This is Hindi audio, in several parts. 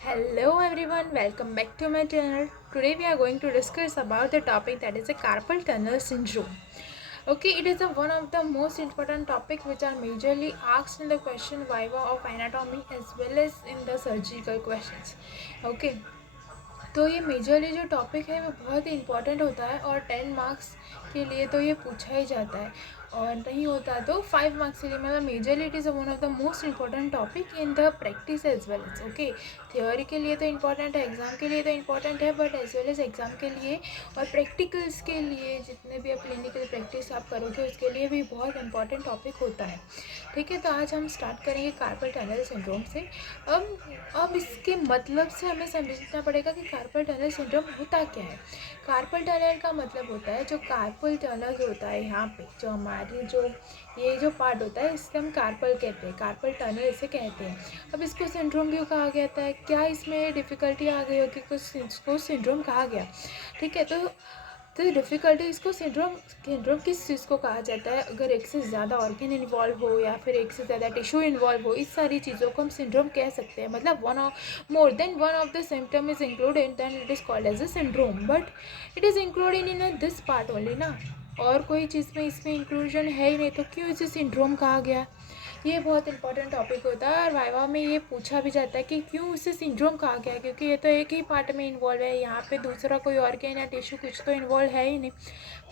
Hello everyone, welcome back to my channel. Today we are going to discuss about the topic that is a carpal tunnel syndrome. Okay, it is one of the most important topic which are majorly asked in the question viva of anatomy as well as in the surgical questions. Okay, तो ये मेजरली जो टॉपिक है वो बहुत ही इम्पॉर्टेंट होता है और 10 मार्क्स के लिए तो ये पूछा ही जाता है और नहीं होता तो 5 मार्क्स के लिए मतलब majorly it is one of the most important topic in the practice as well as okay. Theory के लिए तो इम्पॉर्टेंट है, एग्ज़ाम के लिए तो इम्पॉर्टेंट है, but as well as exam के लिए और प्रैक्टिकल्स के लिए जितने भी आप क्लिनिकल प्रैक्टिस आप करोगे उसके लिए भी बहुत इंपॉर्टेंट टॉपिक होता है। ठीक है, तो आज हम स्टार्ट करेंगे कार्पल टनल सिंड्रोम से। अब इसके मतलब से हमें समझना पड़ेगा कि कार्पल टनल सिंड्रोम होता क्या है। कार्पल टनल का मतलब होता है जो कार्पल टनल होता है यहाँ पे जो हमारी जो ये जो पार्ट होता है इसे हम कार्पल कहते हैं, कार्पल टनल इसे कहते हैं। अब इसको सिंड्रोम क्यों कहा गया था, क्या इसमें डिफ़िकल्टी आ गई हो कि कुछ इसको सिंड्रोम कहा गया। ठीक है, तो डिफ़िकल्टी इसको सिंड्रोम सिंड्रोम किस चीज़ को कहा जाता है, अगर एक से ज़्यादा ऑर्गन इन्वॉल्व हो या फिर एक से ज़्यादा टिश्यू इन्वॉल्व हो, इस सारी चीज़ों को हम सिंड्रोम कह सकते हैं। मतलब more than one of the symptom is included then it is called as a syndrome, but it is included in this part only ना, और कोई चीज़ में इसमें इंक्लूजन है ही नहीं, तो क्यों इसे सिंड्रोम कहा गया। ये बहुत इंपॉर्टेंट टॉपिक होता है और वाइवा में ये पूछा भी जाता है कि क्यों उसे सिंड्रोम कहा गया, क्योंकि ये तो एक ही पार्ट में इन्वॉल्व है, यहाँ पे दूसरा कोई ऑर्गन या टिश्यू कुछ तो इन्वॉल्व है ही नहीं।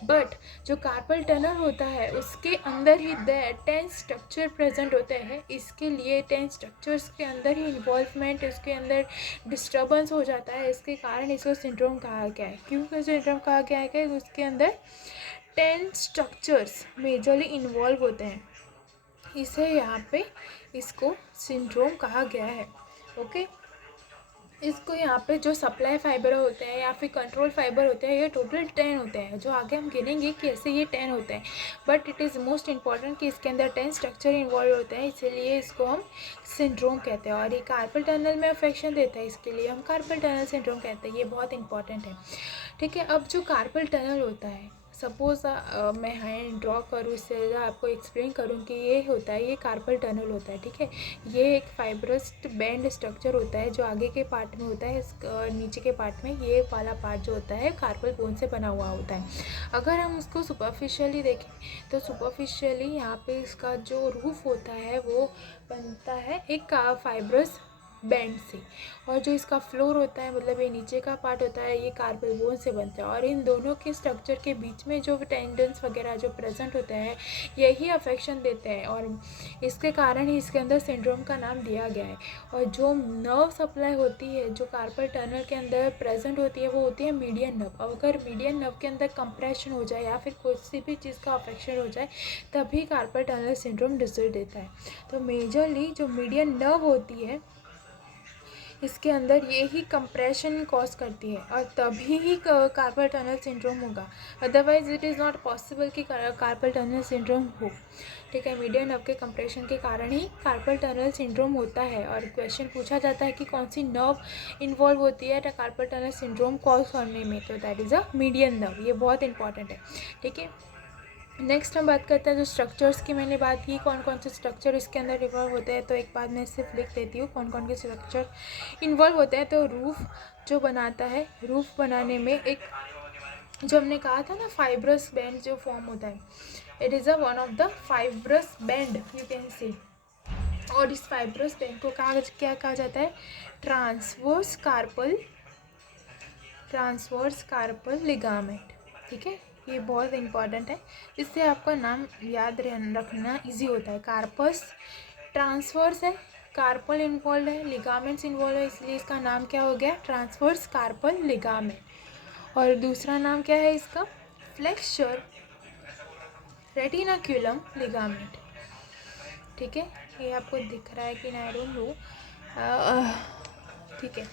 बट जो कार्पल टनल होता है उसके अंदर ही 10 स्ट्रक्चर प्रेजेंट होते हैं, इसके लिए 10 स्ट्रक्चर्स के अंदर ही इन्वॉल्वमेंट उसके अंदर डिस्टर्बेंस हो जाता है, इसके कारण इसको सिंड्रोम कहा गया है। क्यों सिंड्रोम कहा गया है कि उसके अंदर 10 स्ट्रक्चर्स मेजरली इन्वॉल्व होते हैं, इसे यहाँ पे इसको सिंड्रोम कहा गया है। ओके, इसको यहाँ पे जो सप्लाई फाइबर होते हैं या फिर कंट्रोल फाइबर होते हैं ये टोटल 10 होते हैं, जो आगे हम गिनेंगे कि ऐसे ये 10 होते हैं, but it is most important कि इसके अंदर 10 स्ट्रक्चर इन्वॉल्व होते हैं, इसीलिए इसको हम सिंड्रोम कहते हैं और ये कार्पल टनल में अफेक्शन देता है, इसके लिए हम कार्पल टनल सिंड्रोम कहते हैं। ये बहुत इंपॉर्टेंट है। ठीक है, अब जो कार्पल टनल होता है, सपोज़ मैं हैंड ड्रॉ करूँ, इससे आपको एक्सप्लेन करूँ कि ये होता है, ये कार्पल टनल होता है। ठीक है, ये एक फाइब्रस बैंड स्ट्रक्चर होता है जो आगे के पार्ट में होता है, नीचे के पार्ट में ये वाला पार्ट जो होता है कार्पल बोन से बना हुआ होता है। अगर हम उसको सुपरफिशियली देखें तो सुपरफिशियली यहाँ पे इसका जो रूफ होता है वो बनता है एक फाइब्रस बैंड से, और जो इसका फ्लोर होता है मतलब ये नीचे का पार्ट होता है ये कार्पल बोन से बनता है, और इन दोनों के स्ट्रक्चर के बीच में जो टेंडन्स वगैरह जो प्रेजेंट होते हैं यही अफेक्शन देते हैं और इसके कारण ही इसके अंदर सिंड्रोम का नाम दिया गया है। और जो नर्व सप्लाई होती है जो कार्पल टनल के अंदर प्रेजेंट होती है वो होती है मीडियन नर्व। अगर मीडियन नर्व के अंदर कंप्रेशन हो जाए या फिर किसी भी चीज़ का अफेक्शन हो जाए तभी कार्पल टनल सिंड्रोम रिजल्ट देता है। तो मेजरली जो मीडियन नर्व होती है इसके अंदर ये ही कंप्रेशन कॉज करती है और तभी ही कार्पल टनल सिंड्रोम होगा, otherwise it is not possible कि कार्पल टनल सिंड्रोम हो। ठीक है, मीडियन नर्व के कंप्रेशन के कारण ही कार्पल टनल सिंड्रोम होता है और क्वेश्चन पूछा जाता है कि कौन सी नर्व इन्वॉल्व होती है कार्पल टनल सिंड्रोम कॉज करने में, तो that is a median nerve. ये बहुत इंपॉर्टेंट है। ठीक है, नेक्स्ट हम बात करते हैं जो स्ट्रक्चर्स की मैंने बात की, कौन कौन से स्ट्रक्चर इसके अंदर इन्वॉल्व होते हैं, तो एक बार मैं सिर्फ लिख देती हूँ कौन कौन के स्ट्रक्चर इन्वॉल्व होते हैं। तो रूफ जो बनाता है, रूफ बनाने में एक जो हमने कहा था ना फाइब्रस बैंड जो फॉर्म होता है, it is a one of the fibrous band you can see, और इस फाइब्रस बैंड को क्या कहा जाता है, ट्रांसवर्स कार्पल लिगामेंट। ठीक है, ये बहुत इंपॉर्टेंट है, इससे आपका नाम याद रखना इजी होता है। कार्पस ट्रांसवर्स है, कार्पल इन्वॉल्व है, लिगामेंट्स इन्वॉल्व है, इसलिए इसका नाम क्या हो गया, ट्रांसवर्स कार्पल लिगामेंट। और दूसरा नाम क्या है इसका, फ्लेक्सर रेटिनाक्यूलम लिगामेंट। ठीक है, ये आपको दिख रहा है कि ना, आई डोंट नो। ठीक है,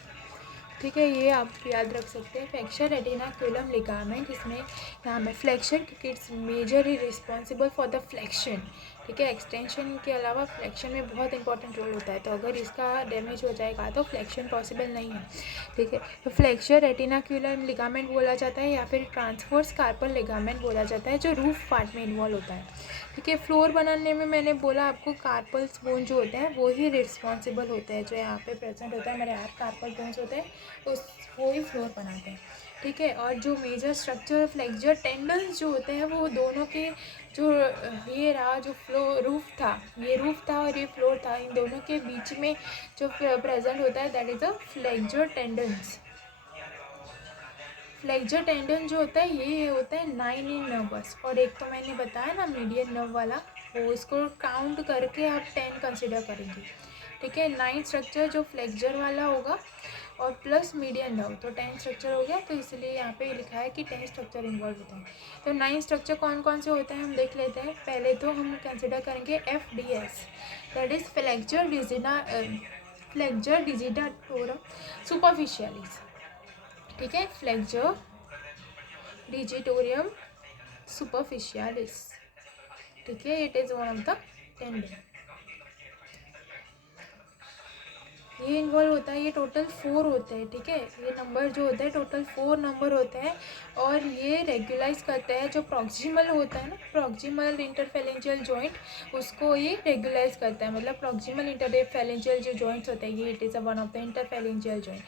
ठीक है, ये आप याद रख सकते हैं, फ्लेक्सर रेटिनाक्यूलम लिगामेंट। इसमें नाम है फ्लेक्सर क्योंकि it's majorly responsible for the flexion, ठीक है। एक्सटेंशन के अलावा फ्लेक्शन में बहुत इंपॉर्टेंट रोल होता है, तो अगर इसका डैमेज हो जाएगा तो फ्लेक्शन पॉसिबल नहीं है। ठीक है, तो फ्लेक्चर रेटिनाक्यूलर लिगामेंट बोला जाता है या फिर ट्रांसवर्स कार्पल लिगामेंट बोला जाता है, जो रूफ पार्ट में इन्वॉल्व होता है। ठीक है, फ्लोर बनाने में मैंने बोला आपको कार्पल्स बोन जो होते हैं वो ही रिस्पॉन्सिबल होते हैं, जो यहाँ पे प्रेजेंट होता है हमारे 8 कार्पल बोन्स होते हैं, उस वो ही फ्लोर बनाते हैं। ठीक है, और जो मेजर स्ट्रक्चर फ्लेक्चर टेंडन्स जो होते हैं वो दोनों के जो ये रहा जो रूफ था, ये रूफ था और ये फ्लोर था, इन दोनों के बीच में जो प्रेजेंट होता है that is a flexure tendons. Flexure tendon जो होता है ये होता है 9 इन नर्वस, और एक तो मैंने बताया ना मीडियन नर्व वाला, वो इसको काउंट करके आप 10 कंसिडर करेंगे। ठीक है, 9 स्ट्रक्चर जो फ्लेक्चर वाला होगा और प्लस मीडियन नर्व, तो 10 स्ट्रक्चर हो गया, तो इसलिए यहाँ पे लिखा है कि 10 स्ट्रक्चर इन्वॉल्व होते हैं। तो 9 स्ट्रक्चर कौन कौन से होते हैं हम देख लेते हैं। पहले तो हम कंसिडर करेंगे FDS, that is flexor digitorum superficialis. ठीक है, फ्लेक्चर डिजिटोरियम सुपरफिशियलिस। ठीक है, it is one of the tendon, ये इन्वॉल्व होता है। ये टोटल 4 होते हैं। ठीक है, ये नंबर जो होते हैं टोटल 4 नंबर होते हैं, और ये रेगुलाइज करते हैं जो प्रॉक्सिमल होता है ना, प्रॉक्सिमल इंटरफेरेंशियल जॉइंट, उसको ये रेगुलाइज करता है। मतलब प्रॉक्सिमल इंटरफेरेंशियल जो जॉइंट्स होते हैं ये it is a one of the इंटरफेरेंशियल joint,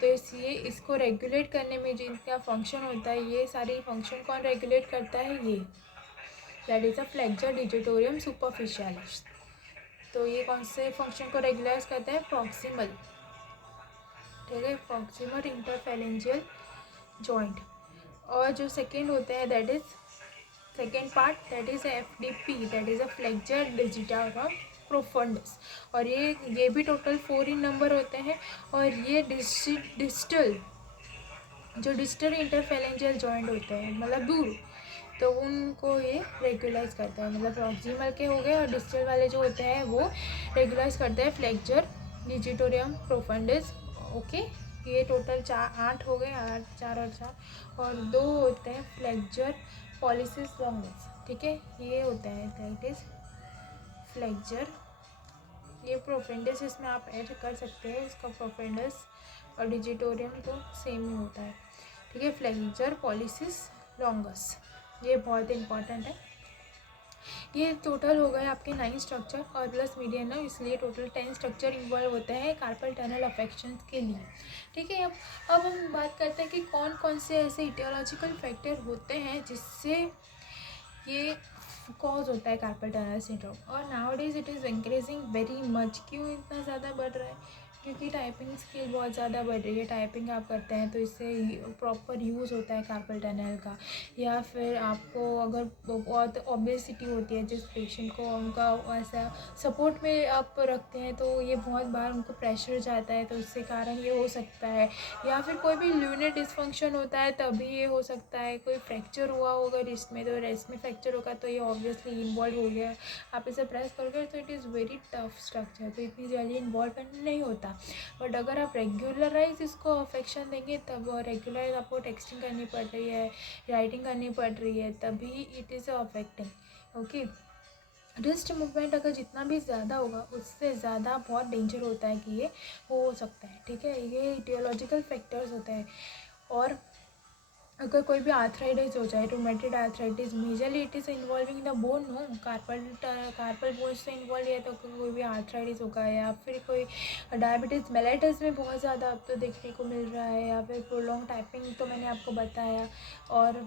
तो इसलिए इसको रेगुलेट करने में जिनका फंक्शन होता है, ये सारी फंक्शन कौन रेगुलेट करता है, ये that is a flexor digitorum superficialis. तो ये कौन से फंक्शन को रेगुलाइज करता है, प्रॉक्सिमल। ठीक है, प्रॉक्सिमल इंटरफेरेंशियल जॉइंट। और जो सेकेंड होते हैं that is second part that is FDP, that is a flexor digitorum profundus, और ये भी टोटल 4 इन नंबर होते हैं, और ये डिस्टल जो डिस्टल इंटरफेरेंशियल जॉइंट होते हैं मतलब दूर, तो उनको ये रेगुलाइज करता है। मतलब प्रॉक्सिमल के हो गए, और डिस्टल वाले जो होते हैं वो रेगुलाइज करते हैं फ्लेक्चर डिजिटोरियम प्रोफंडस। ओके, ये टोटल 8 हो गए, 8 4 और 4, और 2 होते हैं फ्लेक्चर पॉलिसिस लॉन्गस। ठीक है, ये होता है दैट इज फ्लेक्चर, ये प्रोफेंडस इसमें आप ऐड कर सकते हैं, इसका प्रोफेंडस और डिजिटोरियम तो सेम ही होता है। ठीक है, फ्लेक्चर पॉलिसिस लॉन्गस, ये बहुत इंपॉर्टेंट है। ये टोटल हो गए आपके 9 स्ट्रक्चर और प्लस मीडियन नर्व, इसलिए टोटल 10 स्ट्रक्चर इन्वॉल्व होते हैं कार्पल टनल अफेक्शंस के लिए। ठीक है, अब हम बात करते हैं कि कौन कौन से ऐसे इटियोलॉजिकल फैक्टर होते हैं जिससे ये कॉज होता है कार्पल टनल सिंड्रोम। और now days it is increasing very much. क्यों इतना ज़्यादा बढ़ रहा है, क्योंकि टाइपिंग स्किल बहुत ज़्यादा बढ़ रही है। टाइपिंग आप करते हैं तो इससे प्रॉपर यूज़ होता है कार्पल टनल का। या फिर आपको अगर बहुत ओबेसिटी होती है जिस पेशेंट को, उनका ऐसा सपोर्ट में आप रखते हैं तो ये बहुत बार उनको प्रेशर जाता है, तो उससे कारण ये हो सकता है। या फिर कोई भी ल्यूनर डिसफंक्शन होता है तभी ये हो सकता है। कोई फ्रैक्चर हुआ होगा रिस्ट में, तो रिस्ट में फ्रैक्चर होगा तो ये ऑब्वियसली इन्वॉल्व हो गया, आप इसे प्रेस करोगे तो it is very tough structure, तो इतनी जल्दी इन्वॉल्वमेंट नहीं होता। बट अगर आप रेगुलराइज इसको अफेक्शन देंगे तब, रेगुलराइज आपको टेक्सटिंग करनी पड़ रही है, राइटिंग करनी पड़ रही है, तभी it is affecting. Okay, wrist movement अगर जितना भी ज़्यादा होगा उससे ज़्यादा बहुत डेंजर होता है कि ये हो सकता है। ठीक है, ये इटियोलॉजिकल फैक्टर्स होते हैं। और अगर कोई भी आर्थराइटिस हो जाए, rheumatoid arthritis, majorly it is involving the bone, no carpal bone से इन्वॉल्व है, तो कोई भी आर्थराइटिस होगा, या फिर कोई डायबिटीज़ मेलाइटिस में बहुत ज़्यादा अब तो देखने को मिल रहा है, या फिर प्रोलॉन्ग टाइपिंग तो मैंने आपको बताया, और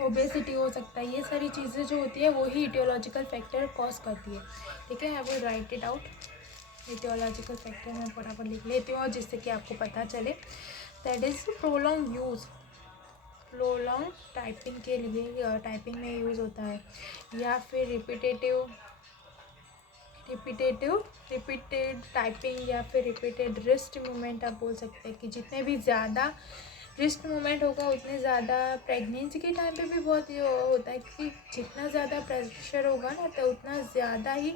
ओबेसिटी हो सकता है। ये सारी चीज़ें जो होती है वो ही इटियोलॉजिकल फैक्टर कॉज करती है। ठीक है, I will write it out. Aetiological factor मैं फटाफट लिख लेती हूँ जिससे कि आपको पता चले। That is prolong use, prolong typing के लिए टाइपिंग में यूज़ होता है, या फिर रिपीटेड टाइपिंग, या फिर रिपीटेड रिस्ट मूवमेंट आप बोल सकते हैं कि जितने भी ज़्यादा रिस्ट मूवमेंट होगा उतने ज़्यादा प्रेगनेंसी के टाइम पे भी बहुत ये होता है, क्योंकि जितना ज़्यादा प्रेशर होगा ना तो उतना ज़्यादा ही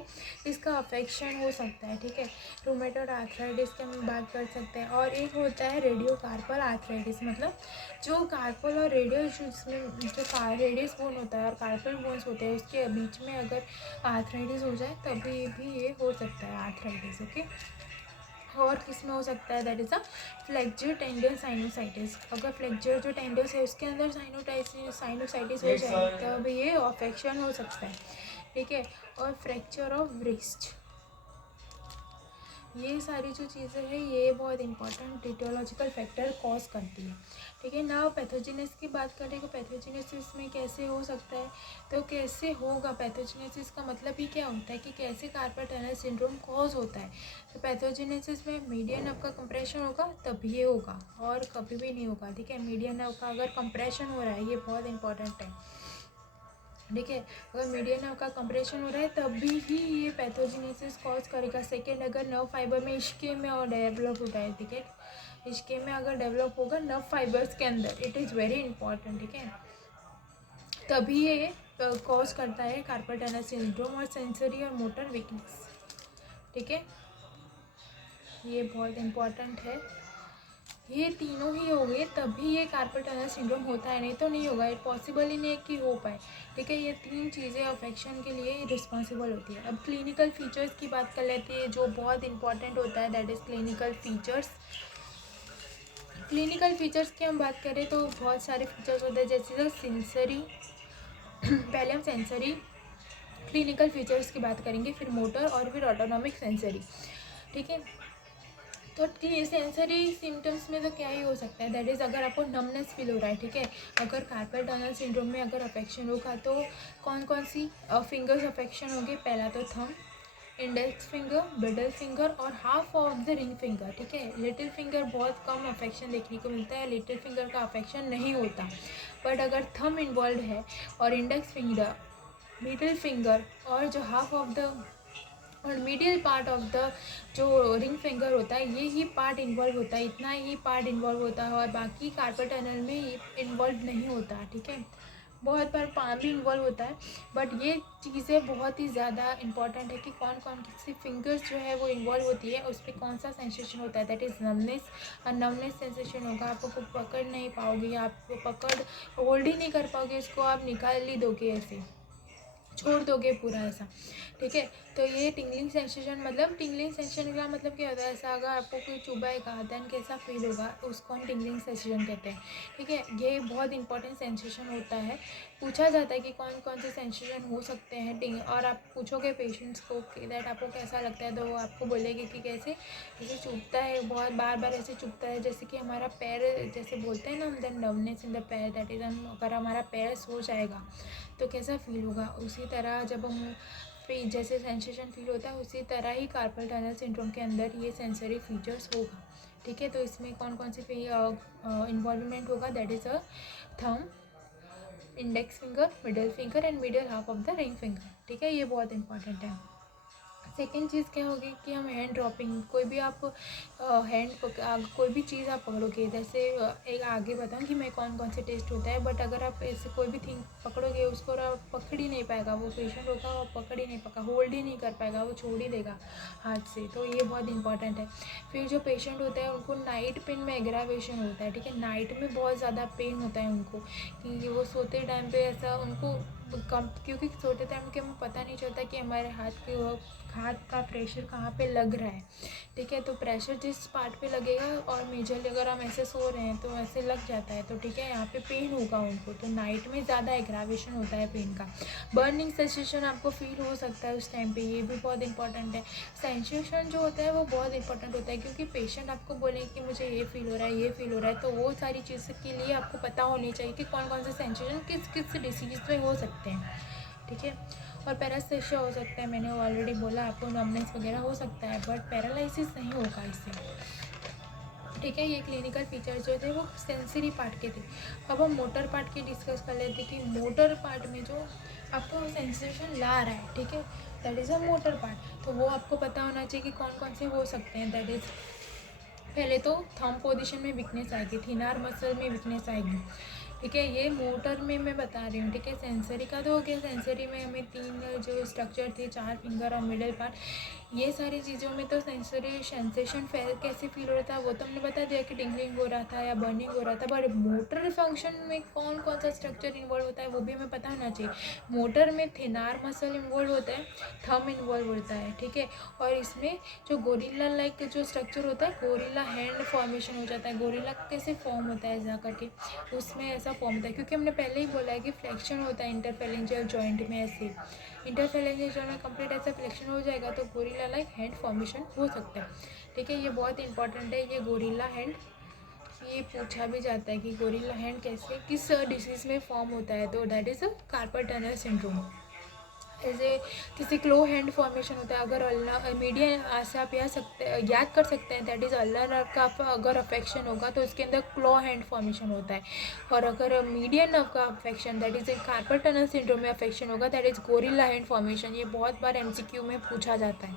इसका अफेक्शन हो सकता है। ठीक है, रूमेटॉइड आर्थराइटिस की हम बात कर सकते हैं। और एक होता है रेडियो कार्पल आर्थराइटिस, मतलब जो कार्पल और रेडियो जिसमें जो रेडियस बोन होता है और कार्पल बोन्स होते हैं उसके बीच में अगर आर्थराइटिस हो जाए तभी भी ये हो सकता है आर्थराइटिस। ओके, और किस में हो सकता है, that is a flexure tendon sinusitis. अगर फ्लेक्चर जो टेंडस है उसके अंदर साइनोसाइटिस हो जाए तब ये अफेक्शन हो सकता है। ठीक है, और फ्रैक्चर ऑफ रिस्ट, ये सारी जो चीज़ें हैं ये बहुत इंपॉर्टेंट ईटियोलॉजिकल फैक्टर कॉज करती है। ठीक है ना, पैथोजेनेसिस की बात करें तो पैथोजेनेसिस में कैसे हो सकता है, तो कैसे होगा पैथोजेनेसिस का मतलब ही क्या होता है कि कैसे कार्पल टनल सिंड्रोम कॉज होता है। तो पैथोजेनेसिस में मीडियन नर्व का कंप्रेशन होगा तब ये होगा और कभी भी नहीं होगा। ठीक है, मीडियन नर्व का अगर कंप्रेशन हो रहा है, ये बहुत इंपॉर्टेंट है। ठीक है, अगर मीडियन नर्व का कंप्रेशन हो रहा है तभी ही ये पैथोजेनेसिस कॉज करेगा। सेकेंड, अगर नर्व फाइबर में इश्केमिया और डेवलप होता है, ठीक है, इश्केमिया अगर डेवलप होगा नर्व फाइबर्स के अंदर, इट इज़ वेरी इंपॉर्टेंट। ठीक है, तभी ये कॉज करता है कार्पल टनल सिंड्रोम और सेंसरी और मोटर वीकनेस। ठीक है, ये बहुत इंपॉर्टेंट है। ये तीनों ही हो गए तभी ये कार्पल टनल सिंड्रोम होता है, नहीं तो नहीं होगा, ये पॉसिबल ही नहीं है कि हो पाए। ठीक है, ये तीन चीज़ें अफेक्शन के लिए रिस्पॉन्सिबल होती है। अब क्लिनिकल फीचर्स की बात कर लेते हैं जो बहुत इंपॉर्टेंट होता है, that is clinical features. Clinical features की हम बात करें तो बहुत सारे फीचर्स होते हैं, जैसे सेंसरी पहले हम सेंसरी क्लिनिकल फीचर्स की बात करेंगे, फिर मोटर और फिर ऑटोनॉमिक सेंसरी। ठीक है, तो सेंसरी सिम्टम्स में तो क्या ही हो सकता है, दैट इज़ अगर आपको नमनेस फील हो रहा है। ठीक है, अगर कार्पल टनल सिंड्रोम में अगर अफेक्शन होगा तो कौन कौन सी फिंगर्स अफेक्शन होंगे, पहला तो thumb, index finger, middle finger और half of the ring finger. ठीक है, लिटिल फिंगर बहुत कम अफेक्शन देखने को मिलता है, लिटिल फिंगर का अफेक्शन नहीं होता, बट अगर थंब इन्वॉल्व है और इंडेक्स फिंगर, मिडिल फिंगर और जो हाफ ऑफ द और मीडियल पार्ट ऑफ द जो रिंग फिंगर होता है, ये ही पार्ट इन्वॉल्व होता है, इतना ही पार्ट इन्वॉल्व होता है और बाकी कार्पल टनल में इन्वॉल्व नहीं होता। ठीक है, बहुत बार पाम भी इन्वॉल्व होता है, बट ये चीज़ें बहुत ही ज़्यादा इंपॉर्टेंट है कि कौन कौन सी फिंगर्स जो है वो इन्वॉल्व होती है, उस पर कौन सा सेंसेशन होता है, दैट इज़ नमनेस। और नमनेस सेंसेशन होगा, आप पकड़ नहीं पाओगे, आप पकड़ होल्ड ही नहीं कर पाओगे, इसको आप निकाल ही दोगे, ऐसे छोड़ दोगे पूरा ऐसा। ठीक है, तो ये टिंगलिंग सेंसेशन, मतलब टिंगलिंग सेंसेशन का मतलब क्या होता है, ऐसा अगर आपको कोई चुभाएगा देन कैसा फील होगा, उसको हम टिंगलिंग सेंसेशन कहते हैं। ठीक है, ये बहुत इंपॉर्टेंट सेंसेशन होता है। पूछा जाता है कि कौन कौन से सेंसेशन हो सकते हैं टिंग, और आप पूछोगे पेशेंट्स को कि दैट आपको कैसा लगता है, तो वो आपको बोलेंगे कि कैसे जैसे चुभता है, बहुत बार बार ऐसे चुभता है, जैसे कि हमारा पैर, जैसे बोलते हैं ना हम, देन नर्वनेस इन द पैर, दैट इज हम, अगर हमारा पैर सो जाएगा तो कैसा फील होगा, उसी तरह जब हम जैसे सेंसेशन फील होता है उसी तरह ही कार्पल टनल सिंड्रोम के अंदर ये सेंसरी फीचर्स होगा। ठीक है, तो इसमें कौन कौन से इन्वॉल्वमेंट होगा, that is a thumb, index finger, middle finger and middle half of the ring finger. ठीक है, ये बहुत इंपॉर्टेंट है। सेकेंड चीज़ क्या होगी कि हम हैंड ड्रॉपिंग, कोई भी आप कोई भी चीज़ आप पकड़ोगे, जैसे एक आगे बताऊँ कि मैं कौन कौन से टेस्ट होता है, बट अगर आप ऐसे कोई भी थिंग पकड़ोगे उसको और आप पकड़ ही नहीं पाएगा, वो पेशेंट होगा वो पकड़ ही नहीं पाएगा, होल्ड ही नहीं कर पाएगा, वो छोड़ ही देगा हाथ से, तो ये बहुत इंपॉर्टेंट है। फिर जो पेशेंट होता है उनको नाइट पेन में एग्रावेशन होता है। ठीक है, नाइट में बहुत ज़्यादा पेन होता है उनको, कि वो सोते टाइम पे ऐसा उनको कम, क्योंकि सोते टाइम के हमें पता नहीं चलता कि हमारे हाथ का प्रेशर कहाँ पे लग रहा है। ठीक है, तो प्रेशर जिस पार्ट पे लगेगा, और मेजरली अगर हम ऐसे सो रहे हैं तो ऐसे लग जाता है, तो ठीक है यहाँ पे पेन होगा उनको, तो नाइट में ज़्यादा एग्रावेशन होता है पेन का। बर्निंग सेंसेशन आपको फील हो सकता है उस टाइम पे, ये भी बहुत इंपॉर्टेंट है। सेंसेशन जो होता है वो बहुत इंपॉर्टेंट होता है, क्योंकि पेशेंट आपको बोले कि मुझे ये फील हो रहा है, ये फील हो रहा है, तो वो सारी चीज़ के लिए आपको पता होनी चाहिए कि कौन कौन से सेंसेशन किस किस डिसीज़ पे हो सकते हैं। ठीक है, और पैरास्थेशिया हो सकता है, मैंने ऑलरेडी बोला आपको, नमनेस वगैरह हो सकता है, बट पैरालिसिस नहीं होगा इससे। ठीक है, ये क्लिनिकल फीचर्स जो थे वो सेंसरी पार्ट के थे। अब हम मोटर पार्ट की डिस्कस कर लेते कि मोटर पार्ट में जो आपको सेंसेशन ला रहा है, ठीक है, that is a motor part, तो वो आपको पता होना चाहिए कि कौन कौन से हो सकते हैं, दैट इज़ पहले तो थंब पोजीशन में वीकनेस आएगी, थिनार मसल में वीकनेस आएगी, ठीक है। ये मोटर में मैं बता रही हूँ, ठीक है। सेंसरी का तो हो गया, सेंसरी में हमें 3 जो स्ट्रक्चर थे, 4 फिंगर और मिडल पार्ट, ये सारी चीज़ों में तो सेंसरी सेंसेशन कैसे फील हो रहा था वो तो हमने बता दिया कि टिंगलिंग हो रहा था या बर्निंग हो रहा था। बट मोटर फंक्शन में कौन कौन सा स्ट्रक्चर इन्वॉल्व होता है वो भी हमें पता होना चाहिए। मोटर में थिनार मसल इन्वॉल्व होता है, थंब इन्वॉल्व होता है, ठीक है। और इसमें जो गोरिल्ला लाइक जो स्ट्रक्चर होता है, गोरिल्ला हैंड फॉर्मेशन हो जाता है। गोरिल्ला कैसे फॉर्म होता है ऐसा करके, उसमें ऐसा फॉर्म होता है क्योंकि हमने पहले ही बोला है कि फ्लेक्शन होता है इंटरफेरेंशियल जॉइंट में। ऐसे इंटरफेरेंशियल जॉइंट में कंप्लीट ऐसा फ्लेक्शन हो जाएगा तो गोरिल्ला लाइक हैंड फॉर्मेशन हो सकता है, ठीक है। ये बहुत इंपॉर्टेंट है, ये गोरिल्ला हैंड। ये पूछा भी जाता है कि गोरिल्ला हैंड कैसे किस डिसीज़ में फॉर्म होता है, तो that is a carpal tunnel syndrome. ऐसे किसी क्लो हैंड फॉर्मेशन होता है, अगर अल्लाह मीडियन से आप याद कर सकते हैं, दैट इज़ अल्लाह नर्व का अगर अफेक्शन होगा तो उसके अंदर क्लो हैंड फॉर्मेशन होता है। और अगर मीडियन नर्व का affection that is carpal tunnel syndrome में अफेक्शन होगा, that is gorilla hand formation. ये बहुत बार MCQ में पूछा जाता है,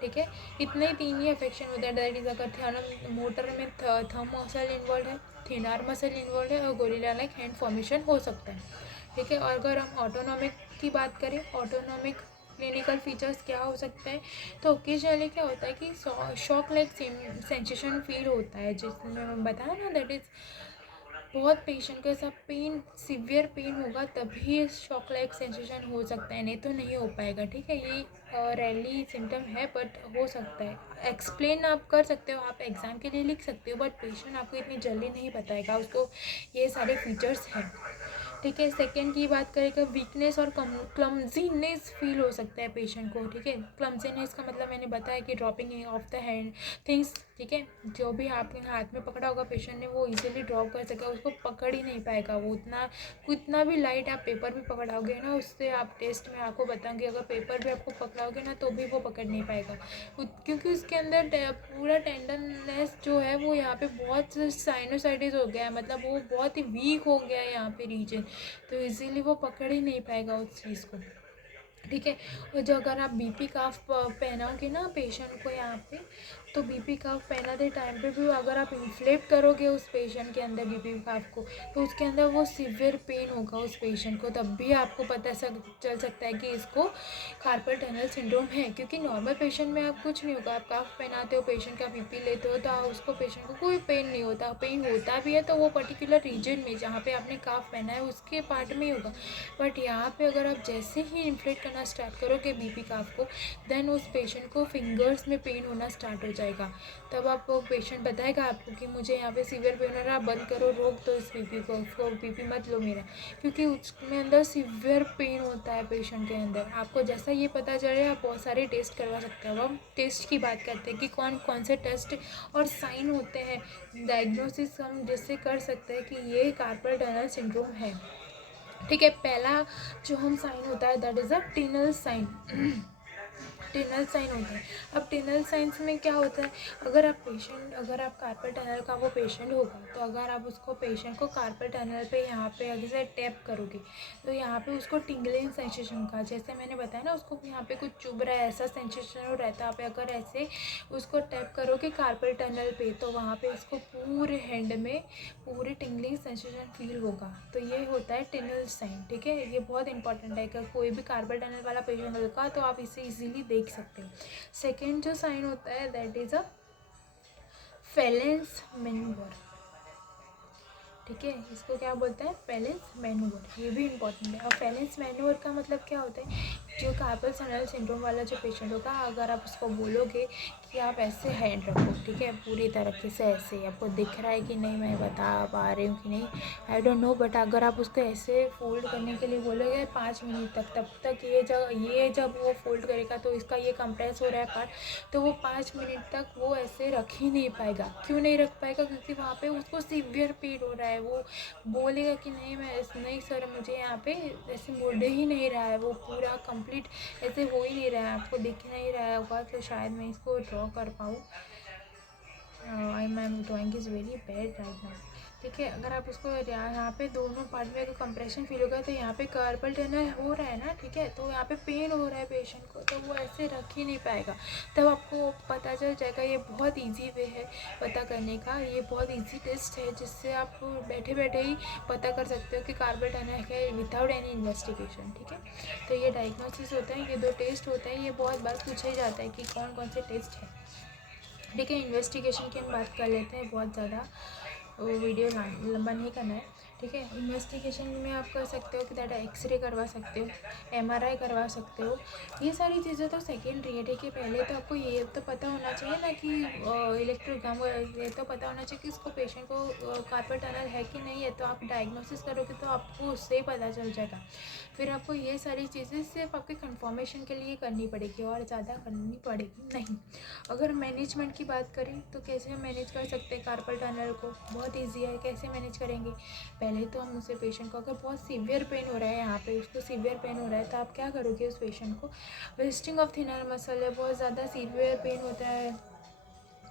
ठीक है। इतने ही 3 ही अफेक्शन होता है, दैट इज़ अगर थियानम मोटर में थंब मसल इन्वॉल्व है, थिनार मसल इन्वॉल्व है और गोरिल्ला लाइक हैंड फॉर्मेशन हो सकता है, ठीक है। और अगर हम ऑटोनॉमिक की बात करें, ऑटोनॉमिक क्लिनिकल फीचर्स क्या हो सकते हैं, तो ओकेजनली क्या होता है कि शॉक लाइक सेंसेशन फील होता है, जिसमें मैं बताया ना, दैट इज़ बहुत पेशेंट के साथ पेन, सीवियर पेन होगा तभी शॉक लाइक सेंसेशन हो सकता है, नहीं तो नहीं हो पाएगा, ठीक है। ये रैली सिम्टम है बट हो सकता है। एक्सप्लेन आप कर सकते हो, आप एग्ज़ाम के लिए लिख सकते हो, बट पेशेंट आपको इतनी जल्दी नहीं बताएगा, उसको ये सारे फीचर्स हैं, ठीक है। सेकेंड की बात करें, वीकनेस और क्लमजीनेस फील हो सकता है पेशेंट को, ठीक है। क्लमजीनेस का मतलब मैंने बताया कि dropping of the hand things, ठीक है। जो भी आपने हाथ में पकड़ा होगा पेशेंट ने वो इजीली ड्रॉप कर सकेगा, उसको पकड़ ही नहीं पाएगा वो। उतना भी लाइट आप पेपर भी पकड़ाओगे ना, उससे आप टेस्ट में आपको बताऊंगी, अगर पेपर भी आपको पकड़ाओगे ना तो भी वो पकड़ नहीं पाएगा, क्योंकि उसके अंदर पूरा टेंडरनेस जो है वो यहाँ पे बहुत साइनोसाइटिस हो गया है, मतलब वो बहुत ही वीक हो गया है यहाँ पे रीजन, तो इजीली वो पकड़ ही नहीं पाएगा उस चीज़ को, ठीक है। और जो अगर आप BP काफ पहनाओगे ना पेशेंट को यहाँ पे, तो BP काफ पहनाते टाइम पे भी अगर आप इन्फ्लेट करोगे उस पेशेंट के अंदर BP काफ को, तो उसके अंदर वो सीवियर पेन होगा उस पेशेंट को, तब भी आपको पता चल सकता है कि इसको कार्पल टनल सिंड्रोम है। क्योंकि नॉर्मल पेशेंट में आप कुछ नहीं होगा, आप काफ पहनाते हो, पेशेंट का BP लेते हो, तो उसको पेशेंट को कोई पेन नहीं होता। पेन होता भी है तो वो पर्टिकुलर रीजन में जहाँ पे आपने काफ पहना है उसके पार्ट में ही होगा। बट यहाँ पे अगर आप जैसे ही इन्फ्लेट करना स्टार्ट करोगे BP काफ को, देन उस पेशेंट को फिंगर्स में पेन होना स्टार्ट हो जाएगा। तब आपको पेशेंट बताएगा आपको कि मुझे यहाँ पे सीवियर पेन हो रहा है, बंद करो, रोक दो इस BP को BP मत लो मेरा, क्योंकि उसमें अंदर सीवियर पेन होता है पेशेंट के अंदर। आपको जैसा ये पता चले आप बहुत सारे टेस्ट करवा सकते हो। अब हम टेस्ट की बात करते हैं कि कौन कौन से टेस्ट और साइन होते हैं, डायग्नोसिस हम जिससे कर सकते हैं कि ये कार्पल टनल सिंड्रोम है, ठीक है। पहला जो हम साइन होता है that is a Tinel sign. Tinel sign होता है। अब टिनल साइंस में क्या होता है, अगर आप कार्पल टनल का वो पेशेंट होगा, तो अगर आप उसको पेशेंट को कार्पल टनल पे यहाँ पे अगर से टैप करोगे तो यहाँ पे उसको टिंगलिंग सेंसेशन का, जैसे मैंने बताया ना, उसको यहाँ पे कुछ चुभ रहा है ऐसा सेंसेशन हो रहता है। आप अगर ऐसे उसको टैप करोगे कार्पल टनल पे तो वहाँ पे उसको पूरे हैंड में पूरी टिंगलिंग सेंसेशन फील होगा, तो ये होता है टिनल साइन, ठीक है। ये बहुत इंपॉर्टेंट है कि कोई भी कार्पल टनल वाला पेशेंट होगा तो आप इसे इजीली देख सकते हो। सेकेंड जो साइन होता है दैट इज़ अ फेलेंस मैन्यूवर, ठीक है। इसको क्या बोलते हैं, फेलेंस मैन्यूवर, ये भी इंपॉर्टेंट है। और फेलेंस मैन्यूवर का मतलब क्या होता है, जो कार्पल टनल सिंड्रोम वाला जो पेशेंट होगा, अगर आप उसको बोलोगे कि आप ऐसे हैंड रखो, ठीक है, पूरी तरीके से ऐसे, आपको दिख रहा है कि नहीं मैं बता पा रही हूँ कि नहीं, आई डोंट नो, बट अगर आप उसको ऐसे फोल्ड करने के लिए बोलोगे 5 मिनट तक, तब तक ये जब वो फोल्ड करेगा तो इसका ये कंप्रेस हो रहा है पार्ट, तो वो 5 मिनट तक वो ऐसे रख ही नहीं पाएगा। क्यों नहीं रख पाएगा, क्योंकि वहाँ पे उसको सीवियर पेन हो रहा है। वो बोलेगा कि नहीं सर मुझे यहाँ पे ऐसे मुड़ ही नहीं रहा है, वो पूरा कंप्लीट ऐसे हो ही नहीं रहा है, आपको दिख नहीं रहा होगा, तो शायद मैं इसको ड्रॉ कर पाऊँ। I am drawing is very bad right now. ठीक है, अगर आप उसको यहाँ पे दोनों पार्ट में अगर कंप्रेशन फील होगा तो यहाँ पे कार्पल टनल हो रहा है ना, ठीक है, तो यहाँ पे पेन हो रहा है पेशेंट को, तो वो ऐसे रख ही नहीं पाएगा। तब आपको पता चल जाएगा। ये बहुत इजी वे है पता करने का, ये बहुत इजी टेस्ट है जिससे आप बैठे बैठे ही पता कर सकते हो कि कार्पल टनल है विदाउट एनी इन्वेस्टिगेशन। ठीक है, तो ये डायग्नोसिस होता है, ये 2 टेस्ट होते हैं, ये बहुत बार पूछा ही जाता है कि कौन कौन से टेस्ट है। ठीक है, इन्वेस्टिगेशन की हम बात कर लेते हैं, बहुत ज़्यादा वीडियो लंबा नहीं करना है। ठीक है, इन्वेस्टिगेशन में आप कर सकते हो कि डाटा एक्सरे करवा सकते हो, एमआरआई करवा सकते हो। ये सारी चीज़ें तो सेकेंडरी है। ठीक है, पहले तो आपको ये तो पता होना चाहिए ना कि इलेक्ट्रोग्राम, ये तो पता होना चाहिए कि इसको पेशेंट को कार्पल टनल है कि नहीं है, तो आप डायग्नोसिस करोगे तो आपको उससे ही पता चल जाएगा। फिर आपको ये सारी चीज़ें सिर्फ आपके कंफर्मेशन के लिए करनी पड़ेगी और ज़्यादा करनी पड़ेगी नहीं। अगर मैनेजमेंट की बात करें तो कैसे हम मैनेज कर सकते हैं कार्पल टनल को, बहुत इजी है। कैसे मैनेज करेंगे, पहले तो हम उसे पेशेंट को, अगर बहुत सीवियर पेन हो रहा है, यहाँ पे उसको सीवियर पेन हो रहा है, तो आप क्या करोगे उस पेशेंट को, वेस्टिंग ऑफ थिनर मसल है, बहुत ज़्यादा सीवियर पेन होता है,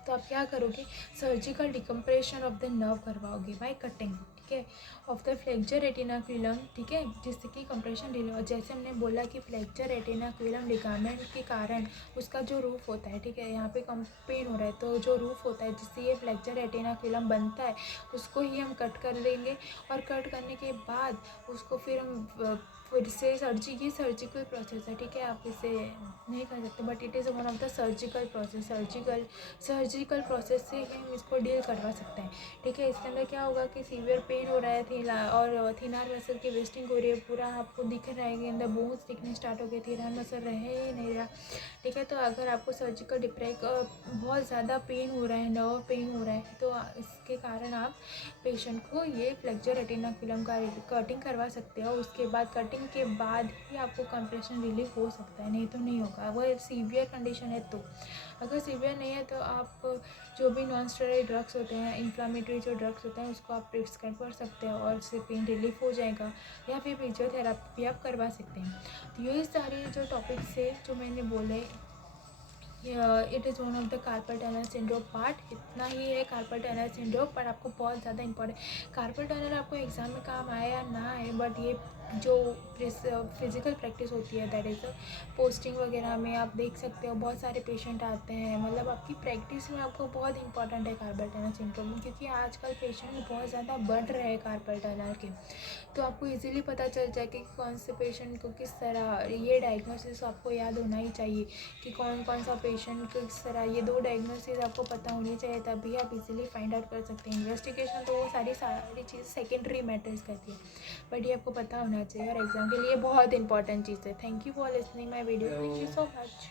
तो आप क्या करोगे, surgical decompression of the nerve करवाओगे बाय कटिंग। ठीक है, ऑफ द फ्लेक्चर रेटिनाक्युलम। ठीक है, जिससे कि कंप्रेशन डिले, और जैसे हमने बोला कि फ्लेक्चर रेटिनाक्युलम लिगामेंट के कारण उसका जो रूफ होता है, ठीक है, यहाँ पे कम पेन हो रहा है तो जो रूफ होता है जिससे ये फ्लेक्चर रेटिनाक्युलम बनता है उसको ही हम कट कर देंगे। और कट करने के बाद उसको फिर हम फिर से ये सर्जिकल प्रोसेस है। ठीक है, आप इसे नहीं कर सकते, but it is one of the surgical process. Surgical process से ही हम इसको डील करवा सकते हैं। ठीक है, इसके अंदर क्या होगा कि सीवियर पेन हो रहा है और थिनर मसल की वेस्टिंग हो रही है, पूरा आपको दिख रहा है कि अंदर बोन्स दिखने स्टार्ट हो गए, थिनर मसल रहे ही नहीं रहा। ठीक है, तो अगर आपको सर्जिकल बहुत ज़्यादा पेन हो रहा है, नर्व पेन हो रहा है, तो इसके कारण आप पेशेंट को ये फ्लेक्चर रेटिनाक्युलम का कटिंग करवा सकते हो। उसके बाद कटिंग के बाद ही आपको कंप्रेशन रिलीफ हो सकता है, नहीं तो नहीं होगा। अगर सीवियर कंडीशन है तो, अगर सीवियर नहीं है तो आप जो भी नॉन स्टेरॉइड ड्रग्स होते हैं, इन्फ्लामेटरी जो ड्रग्स होते हैं, उसको आप प्रिस्क्राइब कर सकते हो और उससे पेन रिलीफ हो जाएगा, या फिर फिजियोथेरापी भी आप करवा सकते हैं। तो ये सारे जो टॉपिक्स है जो मैंने बोले, it is one of the carpal tunnel syndrome part, इतना ही है कार्पल टनल सिंड्रोम, पर आपको बहुत ज़्यादा इंपॉर्टेंट कार्पल टनल आपको एग्ज़ाम में काम आए या ना आए, बट ये जो फिज़िकल प्रैक्टिस होती है, दैट इज़ पोस्टिंग वगैरह में आप देख सकते हो बहुत सारे पेशेंट आते हैं, मतलब आपकी प्रैक्टिस में आपको बहुत इंपॉर्टेंट है कार्पल टनल सिंड्रोम, क्योंकि आजकल पेशेंट बहुत ज़्यादा बढ़ रहे हैं कार्पल टनल के। तो आपको इजीली पता चल जाएगा कि कौन से पेशेंट को किस तरह, ये डायग्नोसिस आपको याद होना ही चाहिए कि कौन कौन सा पेशेंट किस तरह, ये 2 डायग्नोसिस आपको पता होनी चाहिए, तभी आप इजीली फाइंड आउट कर सकते हैं। इन्वेस्टिगेशन तो वो सारी चीज़ सेकेंडरी मैटर्स करती है, बट ये आपको पता होना चाहिए और एग्ज़ाम के लिए बहुत इंपॉर्टेंट चीज़ है। Thank you for listening my video, thank you so much.